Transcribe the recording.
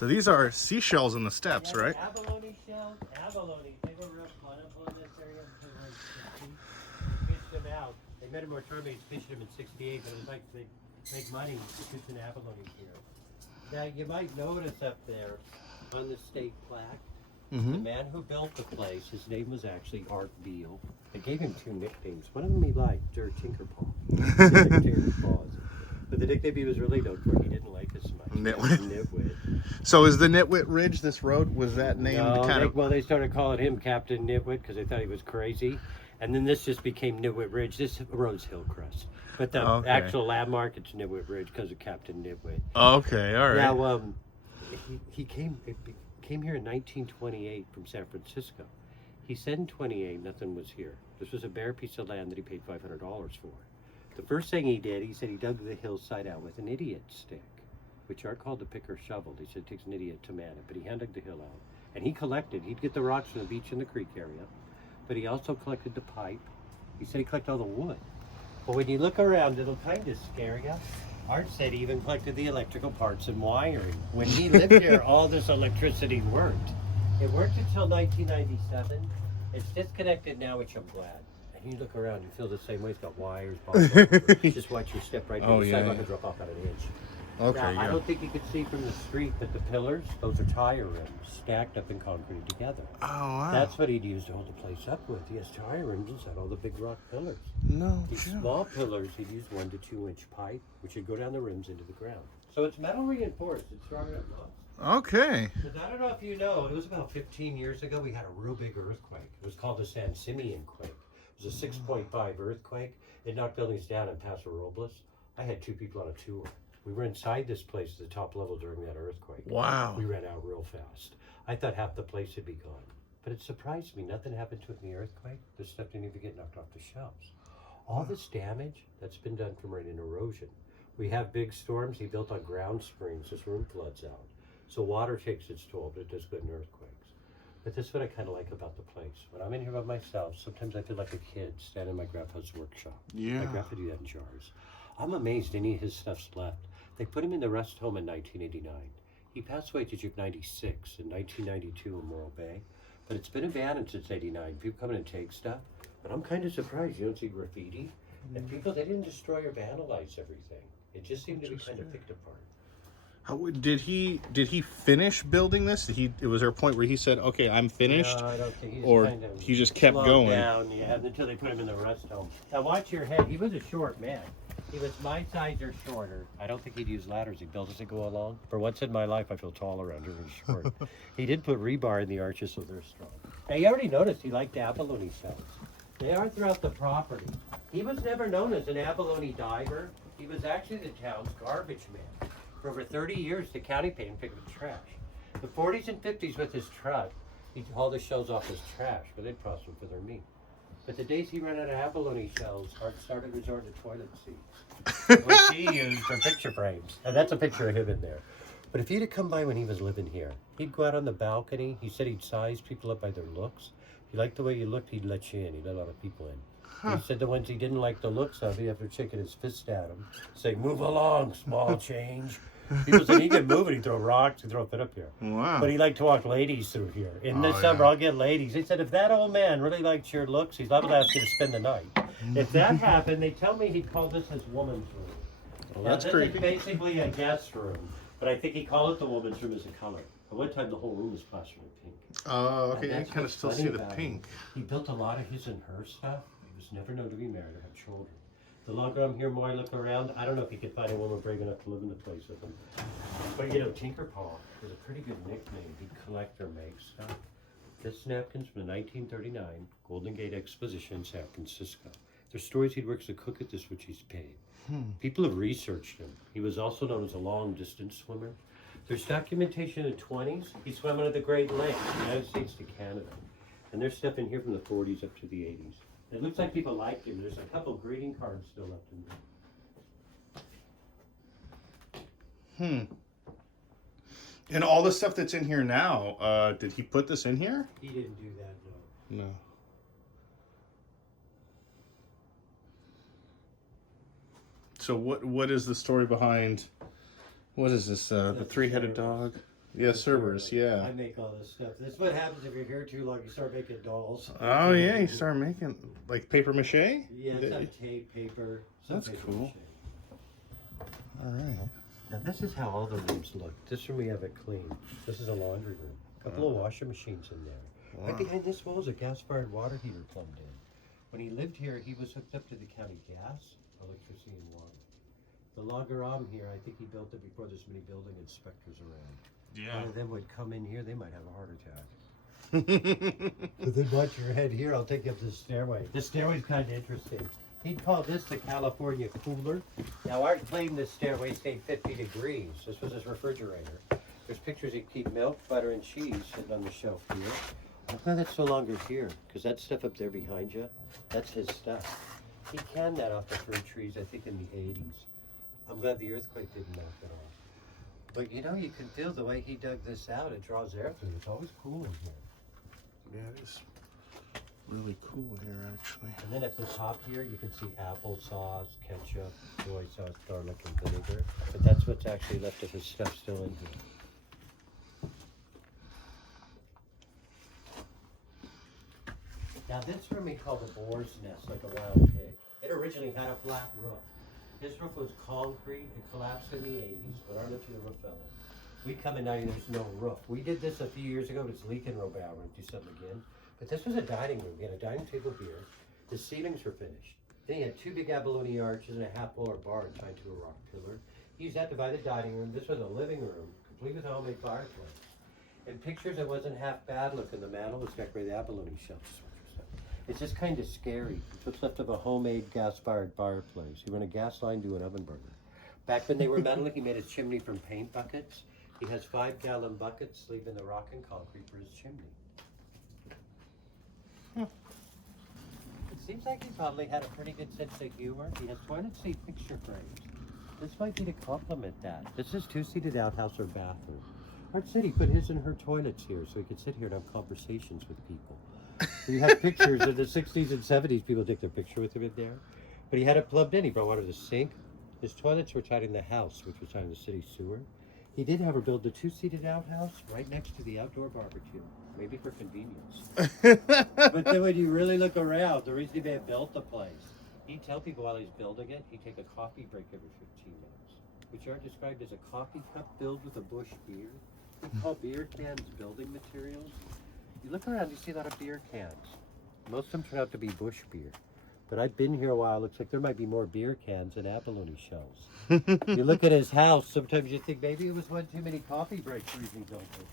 So these are seashells in the steps, Yeah, right? abalone shells, abalone. They were real plentiful in this area until the late 60s. They fished them out. They met in Montgomery, fished them in '68, but it was like they make money fishing abalone here. Now you might notice up there on the state plaque, the man who built the place, his name was actually Art Beal. They gave him 2 nicknames. One of them he liked, Tinkerpaw. But the nickname he was really known for, he didn't like as much. Nitwit. Nitwit. So is the Nitwit Ridge, this road, was that named No, well, they started calling him Captain Nitwit because they thought he was crazy. And then this just became Nitwit Ridge. This road's Hillcrest. But the actual landmark, it's Nitwit Ridge because of Captain Nitwit. Okay, all right. Now, he came here in 1928 from San Francisco. He said in 28 nothing was here. This was a bare piece of land that he paid $500 for. The first thing he did, he said he dug the hillside out with an idiot stick, which are called a pick or shovel. He said it takes an idiot to man it, but he hand dug the hill out. And he collected, he'd get the rocks from the beach and the creek area, but he also collected the pipe. He said he collected all the wood. But when you look around, it'll kind of scare you. Art said he even collected the electrical parts and wiring. When he lived here, all this electricity worked. It worked until 1997. It's disconnected now, which I'm glad. And you look around, you feel the same way. It's got wires. Just watch your step right through the sidewalk and drop off at an inch. Okay, now, I don't think you could see from the street, but the pillars, those are tire rims stacked up and concreted together. Oh, wow. That's what he'd use to hold the place up with. He has tire rims inside all the big rock pillars. No. These small pillars, he'd use 1 to 2 inch pipe, which would go down the rims into the ground. So it's metal reinforced. It's strong enough. Okay. Because I don't know if you know, it was about 15 years ago, we had a real big earthquake. It was called the San Simeon quake. It was a 6.5 earthquake. It knocked buildings down in Paso Robles. I had 2 people on a tour. We were inside this place at the top level during that earthquake. Wow. We ran out real fast. I thought half the place had be gone. But it surprised me. Nothing happened to it in the earthquake. The stuff didn't even get knocked off the shelves. All this damage, that's been done from rain and erosion. We have big storms. He built on ground springs. This room floods out. So water takes its toll, but it does good in earthquakes. But this is what I kind of like about the place. When I'm in here by myself, sometimes I feel like a kid standing in my grandpa's workshop. Yeah. My grandpa did that in jars. I'm amazed any of his stuff's left. They put him in the rest home in 1989. He passed away at the age of 96 in 1992 in Morro Bay. But it's been abandoned since 89. People come in and take stuff. But I'm kind of surprised you don't see graffiti. And people, they didn't destroy or vandalize everything. It just seemed to be kind of picked apart. How did he finish building this? Was there a point where he said, "Okay, I'm finished," No, I don't think he or kind of he just kept slowed going? down, yeah, until they put him in the rest home. Now watch your head. He was a short man. He was my size or shorter. I don't think he'd use ladders. He'd build as they go along. For once in my life, I feel tall around here and short. He did put rebar in the arches so they're strong. Now you already noticed he liked abalone shells. They are throughout the property. He was never known as an abalone diver. He was actually the town's garbage man. For over 30 years, the county paid him to pick up the trash. The 40s and 50s with his truck, he'd haul the shells off as trash, but they'd process them for their meat. But the days he ran out of abalone shells, Art started resorting to toilet seats, which he used for picture frames. And that's a picture of him in there. But if you'd have come by when he was living here, he'd go out on the balcony. He said he'd size people up by their looks. He liked the way you looked, he'd let you in. He'd let a lot of people in. He said the ones he didn't like the looks of, he'd have to shaking his fist at them, say, "Move along, small change." People said he could move it, he'd throw rocks, he'd throw it up here. Wow. But he liked to walk ladies through here. In the summer, I'll get ladies. He said, if that old man really likes your looks, he's liable to ask you to spend the night. If that happened, they tell me he'd call this his woman's room. Well, Now, that's this creepy. is basically a guest room, but I think he called it the woman's room as a color. At one time, the whole room was plastered with pink. Oh, okay. And You that's kind of what's still funny see the about pink. him. He built a lot of his and her stuff. He was never known to be married or have children. The longer I'm here, the more I look around. I don't know if he could find a woman brave enough to live in the place with him. But you know, Tinkerpaw is a pretty good nickname. He'd collect or make stuff. This napkin's from the 1939 Golden Gate Exposition in San Francisco. There's stories he'd work as a cook at this, which he's paid. People have researched him. He was also known as a long-distance swimmer. There's documentation in the 20s. He swam under the Great Lakes, from the United States to Canada. And there's stuff in here from the 40s up to the 80s. It looks like people liked him. There's a couple greeting cards still left in there. And all the stuff that's in here now, did he put this in here? He didn't do that, no. No. So what is the story behind, what is this, the three-headed dog? Yeah, Cerberus, yeah. I make all this stuff. This is what happens if you're here too long. You start making dolls. Oh yeah, you start making like paper mache. Yeah, it's like tape, paper. That's paper cool. mache. All right. Now this is how all the rooms look. This room we have it clean. This is a laundry room. A couple of washing machines in there. Wow. Right behind this wall is a gas-fired water heater plumbed in. When he lived here, he was hooked up to the county gas, electricity, and water. The logger arm here, I think he built it before there's many building inspectors around. One of them would come in here, they might have a heart attack. So then watch your head here, I'll take you up the stairway. This stairway's kind of interesting. He'd call this the California cooler. Now Art claimed this stairway stayed 50 degrees. This was his refrigerator. There's pictures he'd keep milk, butter, and cheese sitting on the shelf here. I'm glad that's no longer here, because that stuff up there behind you, that's his stuff. He canned that off the fir trees, I think in the 80s. I'm glad the earthquake didn't knock it off. But you know, you can feel the way he dug this out, it draws air through. It's always cool in here. Yeah, it is really cool here, actually. And then at the top here, you can see applesauce, ketchup, soy sauce, garlic, and vinegar. But that's what's actually left of his stuff still in here. Now this room we call the boar's nest, like a wild pig. It originally had a flat roof. This roof was concrete. It collapsed in the 80s, but our lift to the roof fell in. We come in now, there's no roof. We did this a few years ago, but it's leaking real bad. We're gonna do something again. But this was a dining room. We had a dining table here. The ceilings were finished. Then he had two big abalone arches and a half-polar bar tied to a rock pillar. He used that to divide the dining room. This was a living room, complete with a homemade fireplace. In pictures, it wasn't half bad looking. The mantel was decorated with abalone shells. It's just kind of scary. It's what's left of a homemade gas-fired fireplace. He ran a gas line to an oven burner. Back when they were metal, he made his chimney from paint buckets. He has 5-gallon buckets leaving the rock and concrete for his chimney. It seems like he probably had a pretty good sense of humor. He has toilet seat picture frames. This might be to complement that. This is 2-seated outhouse or bathroom. Art said he put his and her toilets here so he could sit here and have conversations with people. So you have pictures of the 60s and 70s. People take their picture with him in there. But he had it plugged in. He brought water to the sink. His toilets were tied in the house, which was tied in the city sewer. He did have her build a 2-seated outhouse right next to the outdoor barbecue, maybe for convenience. But then when you really look around, the reason he may have built the place, he'd tell people while he's building it, he'd take a coffee break every 15 minutes, which are described as a coffee cup filled with a bush beer. We call beer cans building materials. You look around, you see a lot of beer cans. Most of them turn out to be bush beer. But I've been here a while. It looks like there might be more beer cans than abalone shells. You look at his house, sometimes you think maybe it was one too many coffee breaks reason he built it.